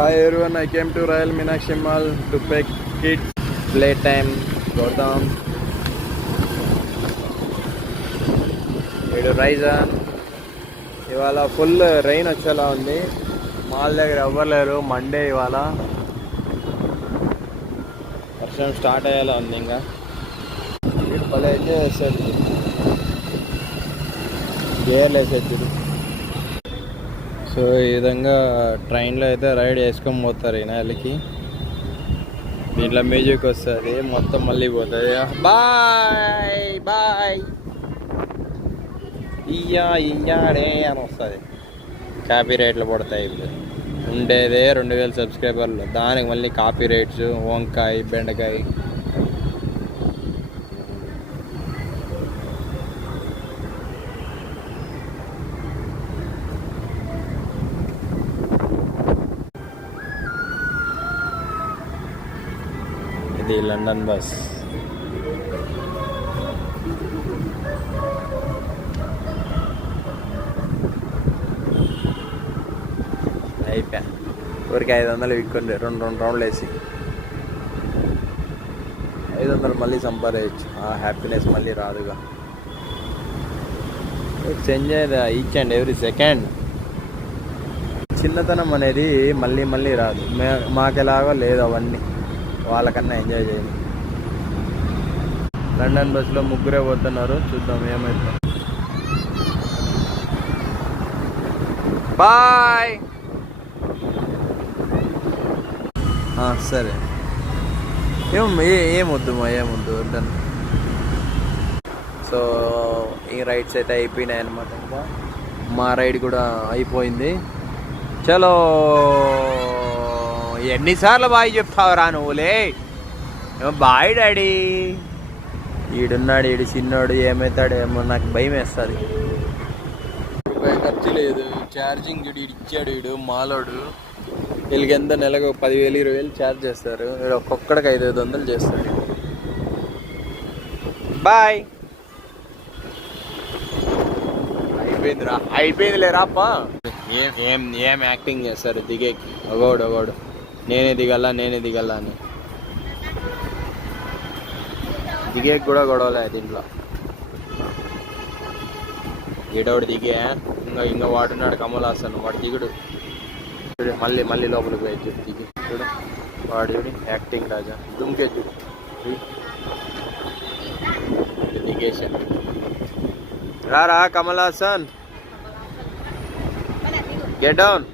Hi everyone, I came to Royal Meenakshi Mall to pick kids playtime. Gotham. ఇడు Ryzen ఇవాళ full rain వచ్చేలా ఉంది. Mall దగ్గర ఎవ్వరు లేరు. మండే ఇవాళ వర్షం స్టార్ట్ అయ్యేలా ఉంది. ఇంకా వీడు భలే ఎంజాయ్ చేస్తాడు. గేర్లు వేసేది. సో ఈ విధంగా ట్రైన్లో అయితే రైడ్ వేసుకొని పోతారు ఈ నెలకి. దీంట్లో మ్యూజిక్ వస్తుంది, మొత్తం మళ్ళీ పోతుంది. బాయ్ బాయ్ ఇయ్యాడే అని వస్తుంది. కాపీ రైట్లు పడతాయి. ఇప్పుడు ఉండేదే 2000 సబ్స్క్రైబర్లు, దానికి మళ్ళీ కాపీ రైట్స్, వంకాయ బెండకాయ. ఇది లండన్ బస్. అయిపోయా. ఊరికి 500 విక్కండి, 2 రౌండ్లు వేసి 500 మళ్ళీ సంపాదించు. ఆ హ్యాపీనెస్ మళ్ళీ రాదుగా. It's enjoy the each and every second. చిన్నతనం అనేది మళ్ళీ మళ్ళీ రాదు. మాకెలాగో లేదు అవన్నీ. వాళ్ళకన్నా ఎంజాయ్ చేయండి. లండన్ బస్సులో ముగ్గురే పోతున్నారు. చూద్దాం ఏమైతే. బాయ్. సరే. ఏమొద్దు డన్. సో ఈ రైడ్స్ అయితే అయిపోయినాయి అన్నమాట. ఇంకా మా రైడ్ కూడా అయిపోయింది. చలో. ఎన్నిసార్లు బాయ్ చెప్తావురా నువ్వులే. Bye daddy. ఈడున్నాడు, ఈడు చిన్నోడు. ఏమవుతాడు ఏమో, నాకు భయం వేస్తుంది. రూపాయి ఖర్చు లేదు. ఛార్జింగ్ ఇచ్చాడు ఈడు మాలోడు. వీళ్ళకి ఎంత నెలకు 10,000 20,000 ఛార్జ్ చేస్తారు. వీడు ఒక్కొక్కడికి 500 చేస్తాడు. బాయ్. అయిపోయింది లేరా అప్ప. ఏం యాక్టింగ్ చేస్తారు దిగేకి. ఒకడు నేనే దిగల్లా అని. దిగేకి కూడా గొడవలే దీంట్లో. ఈడోడు దిగే ఇంకా వాడున్నాడు కమల్ హాసన్. వాడు దిగుడు. మళ్ళీ లోపలికి పోయి దిగి చూడు. వాడు చూడు యాక్టింగ్ రాజా. దుమ్కే చూడు దిగేశాను. రారా కమల్ హాసన్, గెట్ డౌన్.